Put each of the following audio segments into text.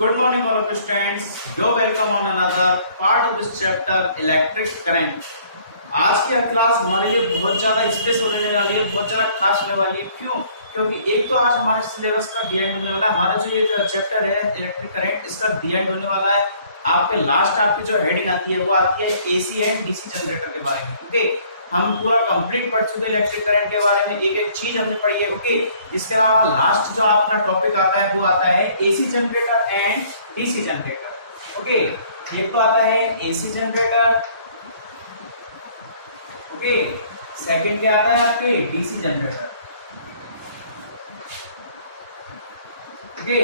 Good morning, all of you students. You're welcome on another part of this chapter, electric current. आज की class हमारे लिए बहुत ज्यादा स्पेस होने वाली है, बहुत ज्यादा खास होने वाली है। क्यों? क्योंकि एक तो आज हमारे सिलेबस का दी एंड होने वाला है। हमारा जो ये चैप्टर है इलेक्ट्रिक करंट, इसका दी एंड होने वाला है। आपके लास्ट आपकी जो हेडिंग आती है वो आती है एसी एंड डीसी जनरेटर के बारे में। ओके, हम पूरा कंप्लीट पढ़ चुके इलेक्ट्रिक करंट के बारे में, एक एक चीज हमने पढ़ी है। ओके, इसके अलावा लास्ट जो अपना टॉपिक आता है वो आता है AC generator and DC generator. Okay, एक तो आता है एसी जनरेटर, ओके, सेकंड क्या आता है आपके DC generator. Okay,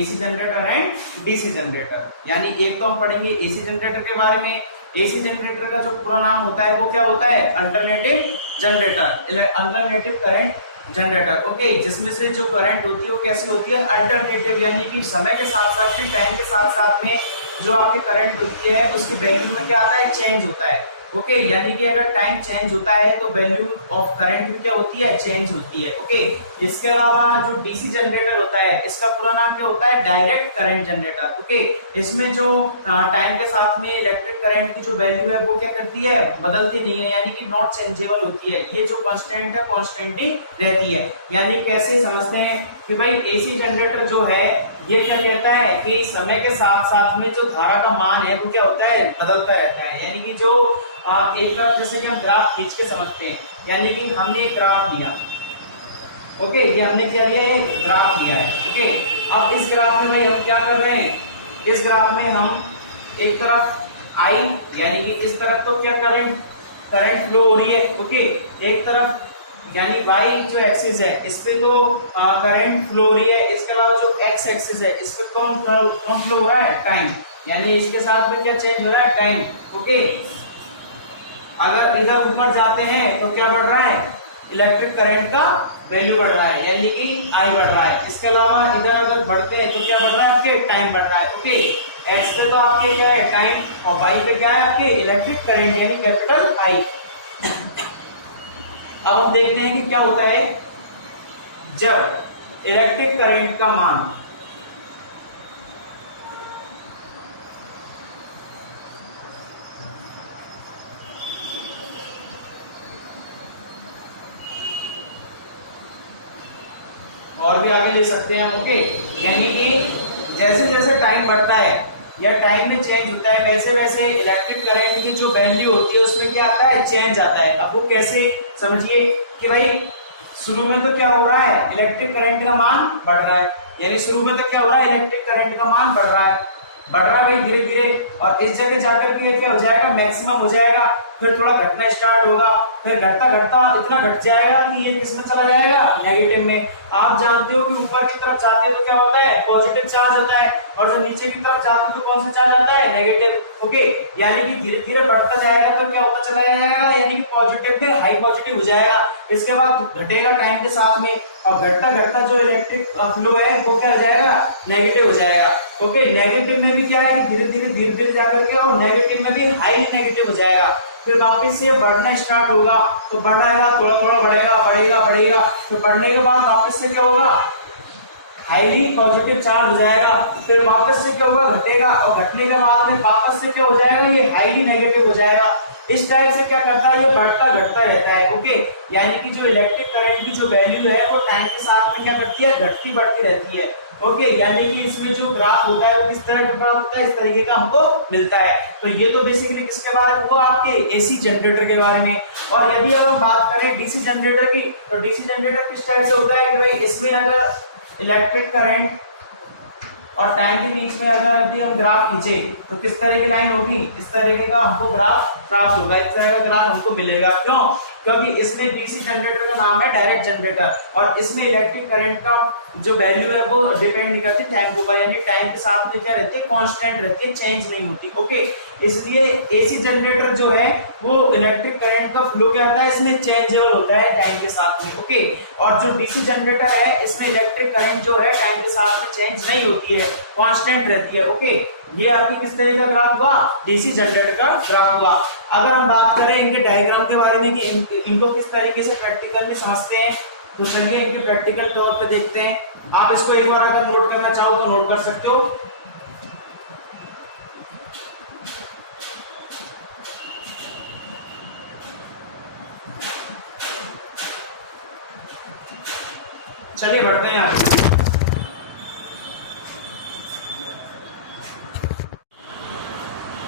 AC generator and DC generator, यानी एक तो हम पढ़ेंगे एसी जनरेटर के बारे में। एसी जनरेटर का जो पूरा नाम होता है वो क्या होता है? Alternative generator, alternative current generator. Okay, जिसमें से जो करंट होती है वो कैसी होती है? अल्टरनेटिव, यानी कि समय के साथ साथ में, टाइम के साथ साथ में जो आपकी करंट होती है उसकी वैल्यू में क्या आता है? चेंज होता है। ओके, यानी कि अगर टाइम चेंज होता है तो वैल्यू ऑफ करंट भी क्या होती है? चेंज होती है। ओके, इसके अलावा जो डीसी जनरेटर होता है इसका पूरा नाम क्या होता है? Direct current generator. ओके, इसमें जो टाइम के साथ में इलेक्ट्रिक करंट की जो वैल्यू है वो क्या करती है? बदलती नहीं है, यानी कि नॉट चेंजेबल होती है। ये जो कांस्टेंट है कांस्टेंट ही रहती है। यानी कैसे समझते हैं कि भाई एसी जनरेटर जो है ये क्या कहता है कि समय के साथ साथ में जो धारा का मान है वो क्या होता है? बदलता रहता है। यानी कि जो एक तरफ जैसे कि हम ग्राफ खींच के समझते हैं, यानी कि हमने एक ग्राफ लिया। ओके, ये हमने क्या लिया? एक ग्राफ लिया है। ओके, अब इस ग्राफ में भाई हम क्या कर रहे हैं? इस ग्राफ में हम एक तरफ आई, यानी कि इस तरफ तो क्या करंट फ्लो हो रही है। ओके, एक तरफ यानी वाई जो एक्सिस है इस पे तो करंट फ्लो हो रही है। इसके अलावा जो एक्स एक्सिस है इस पे कौन फ्लो हो रहा है? टाइम, यानी इसके साथ में क्या चेंज हो रहा है? टाइम। ओके, अगर इधर ऊपर जाते हैं तो क्या बढ़ रहा है? इलेक्ट्रिक करंट का वैल्यू बढ़ रहा है, यानी कि आई बढ़ रहा है। इसके अलावा इधर अगर बढ़ते हैं तो क्या बढ़ रहा है? आपके टाइम बढ़ रहा है। ओके, एक्स पे तो आपके क्या है? टाइम, और वाई पे क्या है? आपके इलेक्ट्रिक करंट, यानी कैपिटल आई। अब हम देखते हैं कि क्या होता है जब इलेक्ट्रिक करंट का मान और भी आगे ले सकते हैं हम। ओके, यानी कि जैसे जैसे टाइम बढ़ता है या टाइम में चेंज होता है वैसे वैसे इलेक्ट्रिक करंट की जो वैल्यू होती है उसमें क्या आता है? चेंज आता है। अब वो कैसे? समझिए कि भाई शुरू में तो क्या हो रहा है? इलेक्ट्रिक करंट का मान बढ़ रहा है, यानी शुरू में तो क्या हो रहा है? इलेक्ट्रिक करंट का मान बढ़ रहा है भाई धीरे धीरे, और इस जगह जाकर के क्या हो जाएगा? मैक्सिमम हो जाएगा, फिर थोड़ा घटना स्टार्ट होगा, फिर घटता घटता इतना घट जाएगा कि ये किस में चला जाएगा? नेगेटिव में। आप जानते हो कि ऊपर की तरफ जाते हैं तो क्या होता है? पॉजिटिव चार्ज होता है, और जो नीचे की तरफ जाते हैं तो कौन सा चार्ज आता है? नेगेटिव। ओके, यानी कि धीरे धीरे बढ़ता जाएगा तो क्या होता चला जाएगा? यानी कि पॉजिटिव पे हाई पॉजिटिव हो जाएगा। इसके बाद घटेगा टाइम के साथ में, और घटता घटता जो इलेक्ट्रिक फ्लो है वो क्या हो जाएगा? नेगेटिव हो जाएगा। ओके, नेगेटिव में भी क्या है? धीरे धीरे जाकर के, और नेगेटिव में भी हाईली नेगेटिव हो जाएगा। फिर वापस से बढ़ना स्टार्ट होगा, तो बढ़ाएगा, थोड़ा थोड़ा बढ़ेगा, बढ़ेगा, फिर बढ़ने के बाद वापस से क्या होगा? हाईली पॉजिटिव चार्ज हो जाएगा। फिर वापस से क्या होगा? घटेगा, और घटने के बाद में वापस से क्या हो जाएगा? ये हाईली नेगेटिव हो जाएगा। इस टाइप से क्या करता है? ये बढ़ता घटता रहता है। ओके, यानी कि जो इलेक्ट्रिक करंट की जो वैल्यू है वो टाइम के साथ में क्या करती है? घटती बढ़ती रहती है। ओके, यानी कि इसमें जो ग्राफ होता है वो किस तरह का ग्राफ होता है? इस तरीके का हमको मिलता है। तो ये तो बेसिकली किसके बारे में? वो आपके एसी जनरेटर के बारे में। और यदि अब हम बात करें डीसी जनरेटर की, तो डीसी जनरेटर किस टाइप से होता है कि भाई इसमें अगर इलेक्ट्रिक करंट और टाइम के बीच में अगर अभी हम ग्राफ खींचे तो किस तरह की लाइन होगी? इस तरीके का हमको ग्राफ प्राप्त होगा, इस तरह का ग्राफ हमको मिलेगा। क्यों? क्योंकि इसमें डीसी जनरेटर का नाम है डायरेक्ट जनरेटर, और इसमें इलेक्ट्रिक करंट का जो वैल्यू है वो डिपेंड नहीं करती टाइम के ऊपर, यानी टाइम के साथ में क्या रहती है? कांस्टेंट रहती है, चेंज नहीं होती। ओके, इसलिए एसी जनरेटर जो है वो इलेक्ट्रिक करंट का फ्लो क्या होता है? इसमें चेंजेबल होता है टाइम के साथ में। ओके, और जो डीसी जनरेटर है इसमें इलेक्ट्रिक करंट जो है टाइम के साथ में चेंज नहीं होती है, कांस्टेंट रहती है। ओके, ये अभी किस तरीके का ग्राफ हुआ? डीसी जनरेटर का ग्राफ हुआ। अगर हम बात करें इनके डायग्राम के बारे में कि इनको किस तरीके से प्रैक्टिकल में समझते हैं, तो चलिए इनके प्रैक्टिकल तौर पे देखते हैं। आप इसको एक बार अगर नोट करना चाहो तो नोट कर सकते हो। चलिए बढ़ते हैं आगे।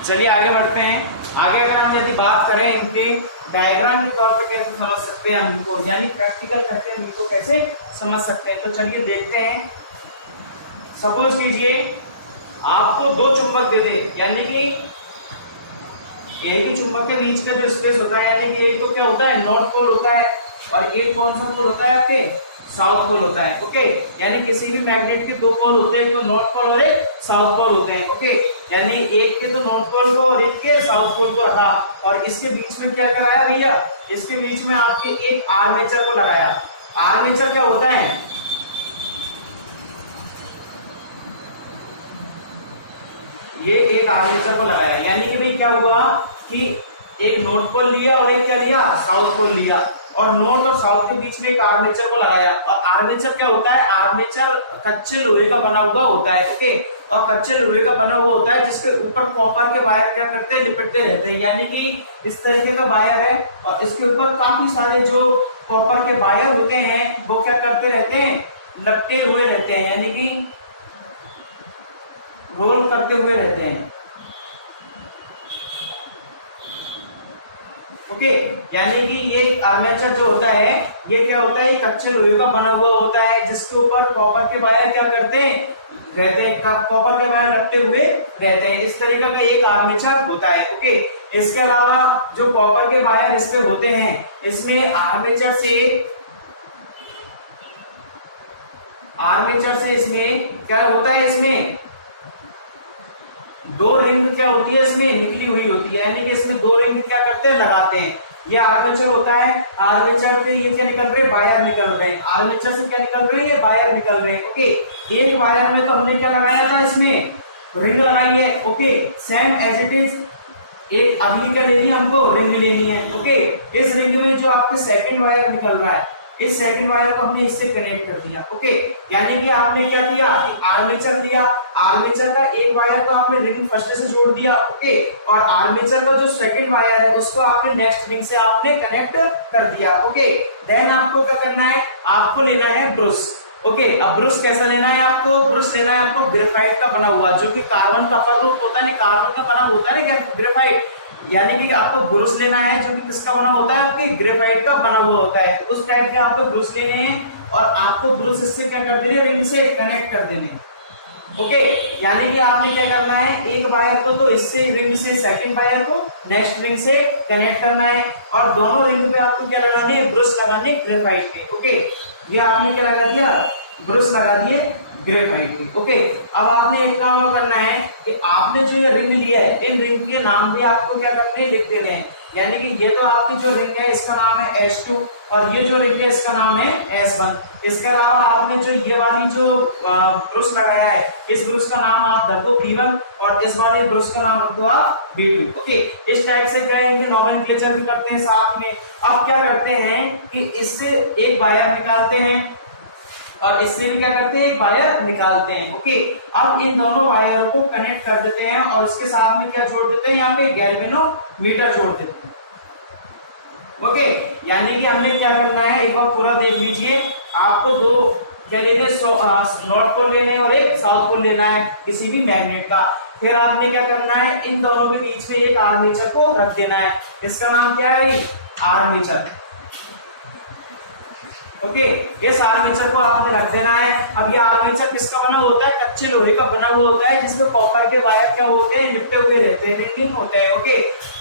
चलिए आगे बढ़ते हैं। आगे अगर हम यदि बात करें इनके डायग्राम के तौर पे कैसे समझ सकते हैं हम इनको, यानी प्रैक्टिकल करके हम इनको कैसे समझ सकते हैं, तो चलिए देखते हैं। सपोज कीजिए आपको दो चुंबक दे दे, यानी कि एक चुंबक के बीच का जो स्पेस होता है, यानी कि एक तो क्या होता है नॉर्थ पोल होता है और एक कौन सा पोल होता है आपके साउथ पोल होता है। ओके, यानी किसी भी मैग्नेट के दो पोल होते हैं, एक तो नॉर्थ पोल और एक साउथ पोल होते हैं। ओके, यानी एक के तो नॉर्थ पोल को और एक के साउथ पोल को रखा और इसके बीच में क्या कराया भैया, इसके बीच में आपके एक आर्मेचर को लगाया। आर्मेचर क्या होता है, ये एक आर्मेचर को लगाया, यानी कि भाई क्या हुआ कि एक नॉर्थ पोल लिया और एक क्या लिया साउथ पोल लिया और नॉर्थ और साउथ के बीच में एक आर्मेचर को लगाया। और आर्मेचर क्या होता है, आर्मेचर कच्चे लोहे का बना हुआ होता है। ओके, और कच्चे लोहे का बना हुआ होता है जिसके ऊपर कॉपर के वायर क्या करते हैं, लिपटते रहते हैं, यानी कि इस तरीके का वायर है और इसके ऊपर काफी सारे जो कॉपर के वायर होते हैं वो क्या करते रहते हैं, लपटे हुए रहते हैं, यानी कि रोल करते हुए रहते हैं। ओके, यानी कि ये आर्मेचर जो होता है ये क्या होता है, ये कच्चे लोहे का बना हुआ होता है जिसके ऊपर कॉपर के वायर क्या करते हैं रहते हैं, कॉपर के वायर लपटे हुए रहते हैं। इस तरीके का एक आर्मेचर होता है। ओके, इसके अलावा जो कॉपर के वायर इस पे होते हैं, इसमें आर्मेचर से इसमें क्या होता है, इसमें दो रिंग क्या होती है, इसमें निकली हुई होती है, यानी कि इसमें दो रिंग क्या करते हैं, लगाते हैं। ये आर्मेचर होता है, आर्मेचर से ये क्या निकल रहे हैं, वायर निकल रहे हैं, आर्मेचर से क्या निकल रहे हैं, वायर निकल रहे हैं। ओके, एक वायर में तो हमने क्या लगाया था, इसमें रिंग लगाई है। Okay, same as it is एक अगली क्या लेनी है, हमको रिंग लेनी है। ओके, इस रिंग में जो आपके सेकंड वायर निकल रहा है, इस सेकंड वायर को हमने इससे कनेक्ट कर दिया। ओके, यानी कि आपने क्या किया कि आर्मेचर लिया, आर्मेचर का एक वायर को आपने रिंग फर्स्ट से जोड़ दिया। ओके, और आर्मेचर का जो सेकंड वायर है उसको आपने नेक्स्ट रिंग से आपने कनेक्ट कर दिया। ओके, देन आपको क्या करना है, आपको लेना है ब्रश। ओके, अब ब्रश कैसा लेना है आपको, ब्रश लेना है आपको ग्रेफाइट का बना हुआ, जो कि कार्बन का अपरूप होता है, कार्बन का बना होता है ना ग्रेफाइट, यानी कि आपको ब्रश लेना है जो कि किसका बना होता है, आपके ग्रेफाइट का बना हुआ होता है। उस टाइप के आपको ब्रश लेने हैं और आपको ब्रश इससे क्या कर देने, रिंग से कनेक्ट कर देने। ओके, यानी कि आपने क्या करना है, एक वायर को तो इससे रिंग से सेकंड वायर को नेक्स्ट रिंग से कनेक्ट करना है और दोनों रिंग पे आपको क्या लगाने, ब्रश लगाने ग्रेफाइट के। ओके, ये आपने क्या लगा दिया, ब्रश लगा दिए ग्रेफाइट की। ओके, अब आपने एक काम और करना है कि आपने जो ये रिंग लिया है, इन रिंग के नाम भी आपको क्या करने हैं, लिख देने हैं। यानी कि ये तो आपकी जो रिंग है इसका नाम है S2 और ये जो रिंग है इसका नाम है S1। इसके अलावा आपने जो ये वाली जो ब्रश लगाया है, इस ब्रश का नाम आप रख दो B1 और इस वाले ब्रश का नाम रख दो आप B2। ओके, इस टाइप से कहेंगे, नॉमेनक्लेचर भी करते हैं साथ में। अब क्या करते हैं कि इससे एक वायर निकालते हैं और इससे भी क्या करते हैं, वायर निकालते हैं। ओके, अब इन दोनों वायरों को कनेक्ट कर देते हैं और इसके साथ में क्या जोड़ देते हैं, यहाँ पे गैल्वेनोमीटर जोड़ देते हैं। ओके, यानी कि हमने क्या करना है, एक बार पूरा देख लीजिए। आपको दो क्या लेने, नॉर्थ पोल लेने और एक साउथ पोल लेना है किसी भी मैग्नेट का। फिर आपने क्या करना है, इन दोनों के बीच में एक आर्मेचर को रख देना है, इसका नाम क्या है, आर्मेचर। ओके, इस आर्मेचर को आपने रख देना है। अब ये आर्मेचर किसका बना होता है, कच्चे लोहे का बना हुआ होता है जिसमें कॉपर के वायर क्या होते हैं, लिपटे हुए रहते हैं, रिंगिंग होते हैं। ओके,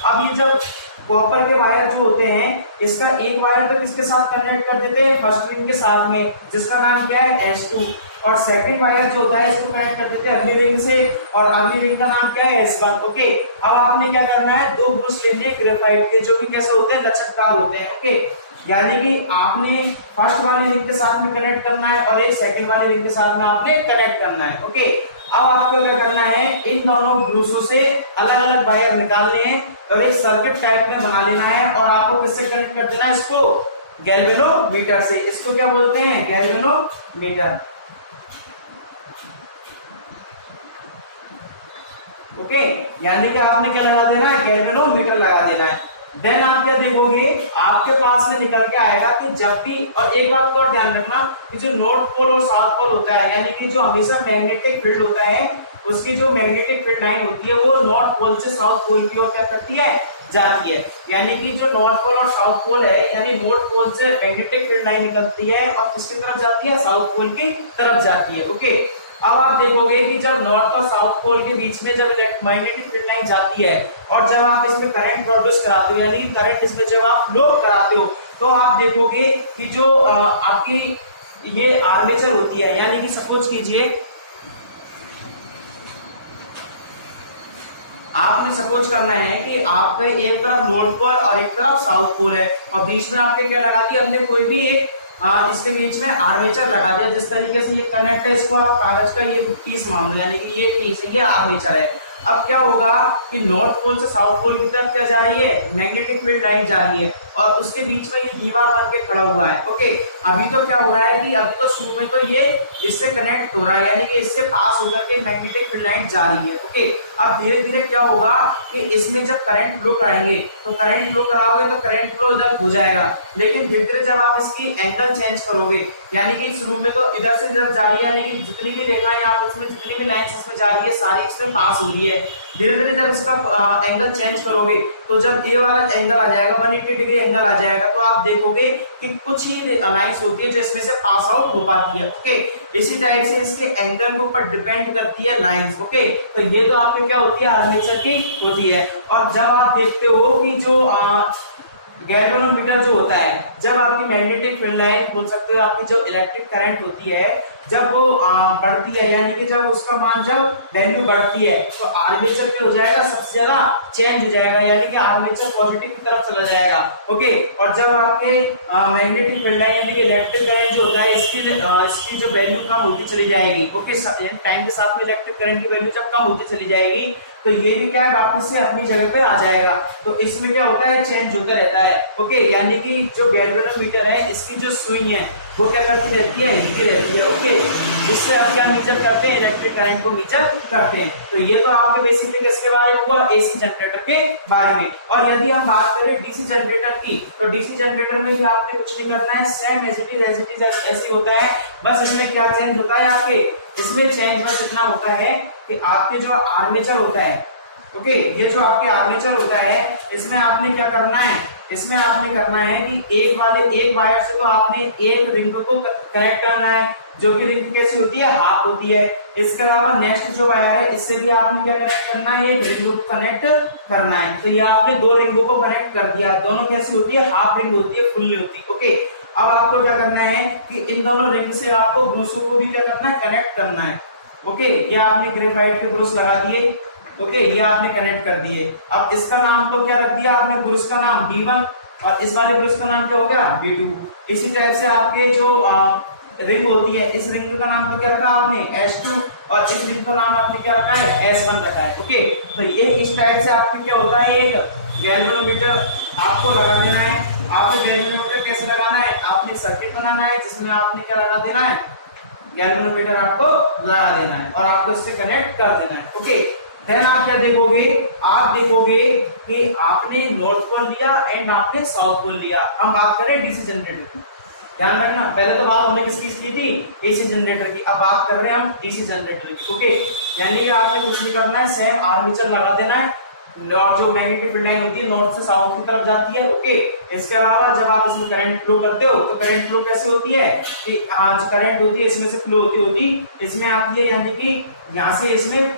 अब ये जब कॉपर के वायर जो होते हैं, इसका एक वायर तो किसके साथ कनेक्ट कर देते हैं, फर्स्ट रिंग के साथ में, जिसका नाम क्या है S2, और सेकंड वायर जो होता है इसको कनेक्ट कर देते हैं अगली रिंग से और अगली रिंग का नाम क्या है, S1। ओके, अब आपने क्या करना है, दो ब्रश लेने ग्रेफाइट के, जो कि कैसे होते हैं, लचकदार होते हैं। ओके, यानी कि आपने फर्स्ट वाले रिंग के साथ में कनेक्ट करना है और एक सेकंड वाले रिंग के साथ में आपने कनेक्ट करना है। ओके, अब आपको क्या करना है, इन दोनों ब्रशों से अलग अलग वायर निकालने हैं और एक सर्किट टाइप में बना लेना है और आपको किससे कनेक्ट कर देना है, इसको गैल्वेनोमीटर से। इसको क्या बोलते हैं, गैल्वेनोमीटर। ओके, यानी कि आपने क्या लगा देना है, गैल्वेनोमीटर लगा देना है। देन आप क्या देखोगे, देखोगे आपके पास में निकल के आएगा कि जब भी, और एक बात को और ध्यान रखना कि जो नॉर्थ पोल और साउथ पोल होता है, यानी कि जो हमेशा मैग्नेटिक फील्ड होता है, उसकी जो मैग्नेटिक फील्ड लाइन होती है वो नॉर्थ पोल से साउथ पोल की ओर क्या करती है, जाती है। यानी कि जो नॉर्थ पोल और साउथ पोल है, यानी नॉर्थ पोल से मैग्नेटिक फील्ड लाइन निकलती है और किसकी तरफ जाती है, साउथ पोल की तरफ जाती है। ओके, अब आप देखोगे कि जब नॉर्थ और साउथ पोल के बीच में जब मैग्नेटिक फील्ड लाइन जाती है और जब आप इसमें करंट प्रोड्यूस कराते हो, यानी कि करंट इसमें जब आप फ्लो कराते हो, तो आप देखोगे कि जो आपकी ये आर्मेचर होती है, यानी कि सपोज कीजिए आपने सपोज करना है कि आपके एक तरफ नॉर्थ पोल और एक तरफ साउथ पोल है और बीच में आपने क्या लगा दिया, अपने कोई भी एक इसके बीच में आर्मेचर लगा दिया। जिस तरीके से ये कनेक्ट है, इसको आप कागज का ये पीस मान लो, यानी कि ये पीस है, ये आर्मेचर है। अब क्या होगा कि नॉर्थ पोल से साउथ पोल की तरफ क्या जा रही है, मैग्नेटिक फील्ड लाइन जा रही है और उसके बीच में ये दीवार बन के खड़ा हुआ है। ओके, अभी तो क्या हो रहा है कि अभी तो शुरू में तो ये इससे कनेक्ट हो रहा है, यानी कि इससे पास होकर के मैग्नेटिक फील्ड लाइन जा रही है। ओके, अब धीरे धीरे क्या होगा कि इसमें जब करंट फ्लो कराएंगे तो करंट फ्लो कराओगे तो करंट फ्लो इधर हो जाएगा, लेकिन धीरे धीरे जब आप इसकी एंगल चेंज करोगे, यानी कि शुरू में तो इधर से इधर जा रही है, यानी कि जितनी भी रेखाएं आप इसमें, जितनी भी लाइंस इसमें जा रही है, सारी इसमें पास हो रही है। धीरे धीरे जब इसका एंगल चेंज करोगे तो जब ये वाला एंगल आ जाएगा, 180 डिग्री एंगल आ जाएगा, तो आप देखोगे कि कुछ ही लाइंस होती है जिसमें से पास आउट हो पाती है। ओके, इसी टाइप से इसके एंगल के ऊपर डिपेंड करती है लाइंस। ओके, तो ये तो आपके क्या होती है, आर्मेचर की होती है। और जब आप देखते हो कि जो गैल्वेनोमीटर जो होता है, जब आपकी मैग्नेटिक फील्ड लाइन बोल सकते हो, आपकी जो इलेक्ट्रिक करंट होती है जब वो बढ़ती है, यानी कि जब उसका मान जब वैल्यू बढ़ती है तो आर्मेचर पे हो जाएगा सबसे ज्यादा चेंज हो जाएगा, यानी कि आर्मेचर पॉजिटिव की तरफ चला जाएगा। ओके, और जब आपके मैग्नेटिक फील्ड लाइन यानी कि इलेक्ट्रिक करंट जो होता है, इसकी जो वैल्यू कम होती चली जाएगी। ओके, टाइम के साथ में इलेक्ट्रिक करंट की वैल्यू जब कम होती चली जाएगी तो ये भी क्या है, वापस से अपनी जगह पे आ जाएगा। तो इसमें क्या होता है, चेंज होता रहता है। ओके, यानी कि जो गैल्वेनोमीटर है, इसकी जो सुई है वो क्या करती रहती है, हिलती रहती है। ओके, इससे आप क्या मेजर करते हैं, इलेक्ट्रिक करंट को मेजर करते हैं। तो ये तो आपके बेसिकली किसके बारे में हुआ, एसी जनरेटर के बारे में। और यदि हम बात करें डीसी जनरेटर की, तो डीसी जनरेटर में भी आपने कुछ नहीं करना है, सेम एज इट इज ऐसे होता है। बस इसमें क्या चेंज होता है, आपके इसमें चेंज बस इतना होता है कि आपके जो आर्मेचर होता है, ओके, ये जो आपके आर्मेचर होता है, इसमें आपने क्या करना है, इसमें आपने करना है कि एक वायर से तो आपने एक रिंग को कनेक्ट करना है, जो कि रिंग कैसी होती है, हाफ होती है। इसके अलावा नेक्स्ट जो वायर है, इससे भी आपने क्या कनेक्ट करना है, एक रिंग को कनेक्ट करना है। तो ये आपने दो रिंगों को कनेक्ट कर दिया। दोनों कैसी होती है, हाफ रिंग होती है, फुल नहीं होती। ओके, अब आपको क्या करना है कि इन दोनों रिंग से आपको ब्रूसों को भी क्या करना है, कनेक्ट करना है। ओके, ये आपने ग्रेफाइट के ब्रूस लगा दिए। ओके, ये आपने कनेक्ट कर दिए। अब इसका नाम तो क्या रख दिया आपने, ब्रूस का नाम B1 और इस वाले ब्रूस का नाम क्या हो गया, B2। इसी टाइप से आपके जो रिंग होती है, इस रिंग का नाम तो क्या रखा आपने, S2 और इस रिंग का नाम आपने क्या रखा है, S1 रखा है। ओके, तो ये इस टाइप से आपके क्या होता है, एक गैल्वेनोमीटर आपको लगा देना है। आपने गैल्वेनोमीटर कैसे लगाना है, आपने सर्किट बनाना है जिसमें आपने क्या लगा देना है, गैल्वेनोमीटर आपको लगा देना है और आपको इससे कनेक्ट कर देना है। ओके, देन आप क्या देखोगे, आप देखोगे कि आपने नॉर्थ पोल लिया एंड आपने साउथ पोल लिया। हम बात करें डीसी जनरेटर की, ध्यान रखना, पहले तो बात हमने किसकी की थी, एसी जनरेटर की। अब बात कर रहे हैं हम डीसी जनरेटर की। ओके, यानी कि आपने कुछ नहीं करना है, सेम आर्मेचर लगा देना है और जो मैग्नेटिक फील्ड लाइन होती है नॉर्थ से साउथ की तरफ जाती है। ओके, इसके अलावा जब आप इसमें करंट फ्लो करते हो तो करंट फ्लो कैसे होती है कि आज करंट होती है, इसमें से फ्लो होती इसमें आती है, यानी कि यहाँ से इसमें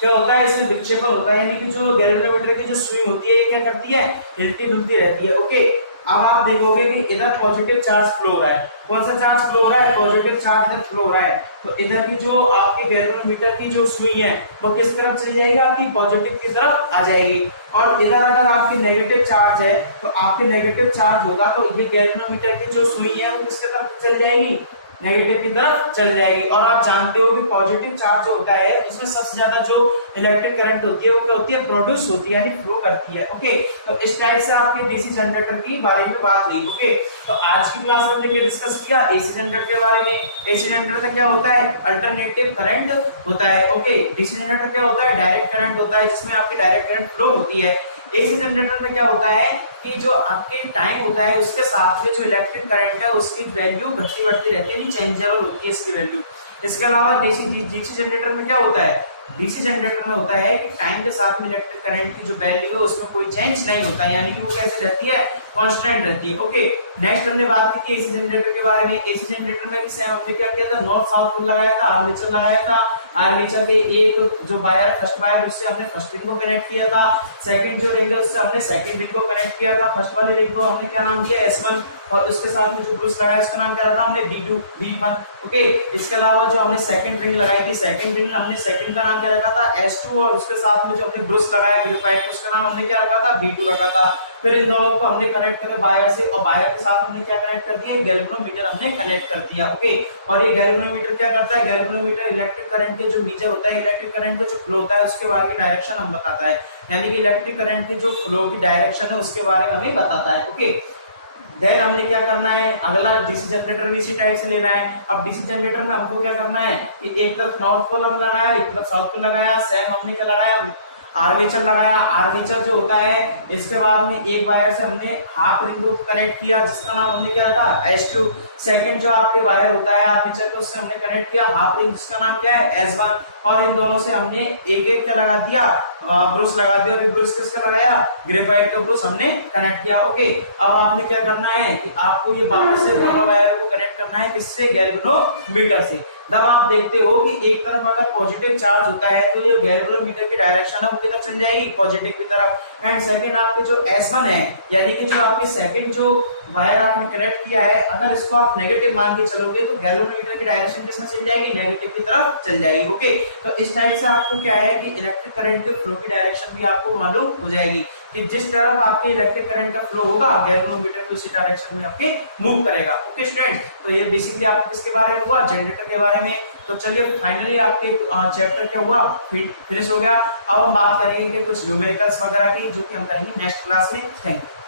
क्या होता है, इसमें विक्षेपण होता है, यानी कि जो गैल्वेनोमीटर की जो स्विंग होती है, ये क्या करती है, हिलती डुलती रहती है। ओके, अब आप देखोगे कि इधर पॉजिटिव चार्ज फ्लो हो रहा है। कौन सा चार्ज फ्लो हो रहा है, पॉजिटिव चार्ज इधर फ्लो हो रहा है। तो इधर की जो आपके गैल्वेनोमीटर की जो सुई है वो किस तरफ चली जाएगी, आपकी पॉजिटिव की तरफ आ जाएगी। और इधर अगर आपकी नेगेटिव चार्ज है तो आपके नेगेटिव चार्ज होगा तो ये गैल्वेनोमीटर की जो सुई है वो किसके तरफ चली जाएगी, नेगेटिव की तरफ चल जाएगी। और आप जानते हो कि पॉजिटिव चार्ज होता है उसमें सबसे ज्यादा जो इलेक्ट्रिक करंट होती है वो क्या होती है, प्रोड्यूस होती है, यानी फ्लो करती है। ओके, तो इस टाइप से आपके डीसी जनरेटर की बारे में बात हुई। ओके, तो आज की क्लास में हमने क्या डिस्कस किया, एसी जनरेटर के बारे में। एसी जनरेटर में क्या होता है, अल्टरनेटिव करंट होता है। ओके, डीसी जनरेटर क्या होता है, डायरेक्ट करंट होता है जिसमें आपकी डायरेक्ट करंट फ्लो होती है। एसी जनरेटर में क्या होता है कि जो आपके टाइम होता है उसके साथ में जो इलेक्ट्रिक करंट है उसकी वैल्यू घटती बढ़ती रहती है, चेंजेबल होती है इसकी वैल्यू। इसके अलावा डीसी जनरेटर में क्या होता है, डीसी जनरेटर में होता है कि टाइम के साथ में इलेक्ट्रिक करंट की जो वैल्यू है उसमें कोई चेंज नहीं होता है, यानी कि वो कैसे रहती है, कांस्टेंट रहती है। ओके, नेक्स्ट हमने बात की थी एसी जनरेटर के बारे में। एसी जनरेटर में भी सेम हमने क्या किया था, नॉर्थ साउथ पोल लगाया था, आर्मेचर लगाया था, आर्मेचर के एक जो वायर है फर्स्ट वायर उससे हमने फर्स्ट रिंग को कनेक्ट किया था, सेकंड जो रिंग है उससे हमने सेकंड रिंग को कनेक्ट किया था, फर्स्ट वाले रिंग को हमने क्या नाम दिया S1 और उसके साथ में जो ब्रूस लगाया इसका नाम क्या था हमने B2 B1। ओके, इसके अलावा जो हमने सेकंड रिंग लगाई थी, सेकंड रिंग हमने सेकंड का नाम क्या रखा था S2 और उसके साथ में जो हमने ब्रूस लगाया ग्रेफाइट उसका नाम हमने क्या रखा था B2 रखा था। फिर इन दोनों को हमने कनेक्ट करा वायर से और वायर के साथ हमने क्या कनेक्ट कर दिया, गैल्वेनोमीटर हमने कनेक्ट कर दिया। ओके, और ये गैल्वेनोमीटर क्या करता है, गैल्वेनोमीटर इलेक्ट्रिक करंट के जो मीटर होता है, इलेक्ट्रिक करंट का जो फ्लो होता है उसके बारे में डायरेक्शन हम बताता है, यानी कि इलेक्ट्रिक करंट की जो फ्लो की डायरेक्शन है उसके बारे में हमें बताता है। ओके, देन हमने क्या करना है, अगला डीसी जनरेटर भी इसी टाइप से लेना है। अब डीसी जनरेटर में हमको क्या करना है कि एक तरफ नॉर्थ पोल हम लगाया, एक तरफ साउथ पोल लगाया, सेम हमने क्या लगाया, आर्मेचर लगाया। आर्मेचर जो होता है इसके बाद में एक वायर से हमने हाफ रिंग को कनेक्ट किया जिसका नाम हमने क्या रखा S2। सेकंड जो आपके वायर होता है आर्मेचर को उससे हमने कनेक्ट किया हाफ रिंग जिसका नाम क्या है S1 और इन दोनों से हमने एक एक क्या लगा दिया, ब्रूस लगा दिया और एक ब्रूस किसका लगाया, ग्रेफाइट का ब्रूस हमने कनेक्ट किया। ओके, अब आपने क्या करना है कि आपको ये वापस से दोनों वायर को कनेक्ट करना है किससे, गैल्वेनोमीटर से। तब आप देखते हो कि एक तरफ अगर पॉजिटिव चार्ज होता है तो जो गैल्वेनोमीटर की डायरेक्शन है वो किधर चल जाएगी, पॉजिटिव की तरफ। एंड सेकंड आपके जो S1 है यानी कि जो आपके सेकंड जो वायर आपने कनेक्ट किया है अगर इसको आप नेगेटिव मान के चलोगे तो गैल्वेनोमीटर की डायरेक्शन किस में चल जाएगी, नेगेटिव की तरफ चल जाएगी। ओके, तो इस टाइप से आपको क्या है कि इलेक्ट्रिक करंट की फ्लो की डायरेक्शन भी आपको मालूम हो जाएगी कि जिस तरफ आपके इलेक्ट्रिक करंट का फ्लो होगा गैल्वेनोमीटर भी उसी डायरेक्शन में आपके मूव करेगा। ओके स्टूडेंट, तो ये बेसिकली आपको किसके बारे में हुआ, जनरेटर के बारे में। तो चलिए फाइनली आपके चैप्टर क्या हुआ, फिनिश हो गया। अब हम बात करेंगे कुछ न्यूमेरिकल्स वगैरह की जो कि हम करेंगे नेक्स्ट क्लास में। Thank you.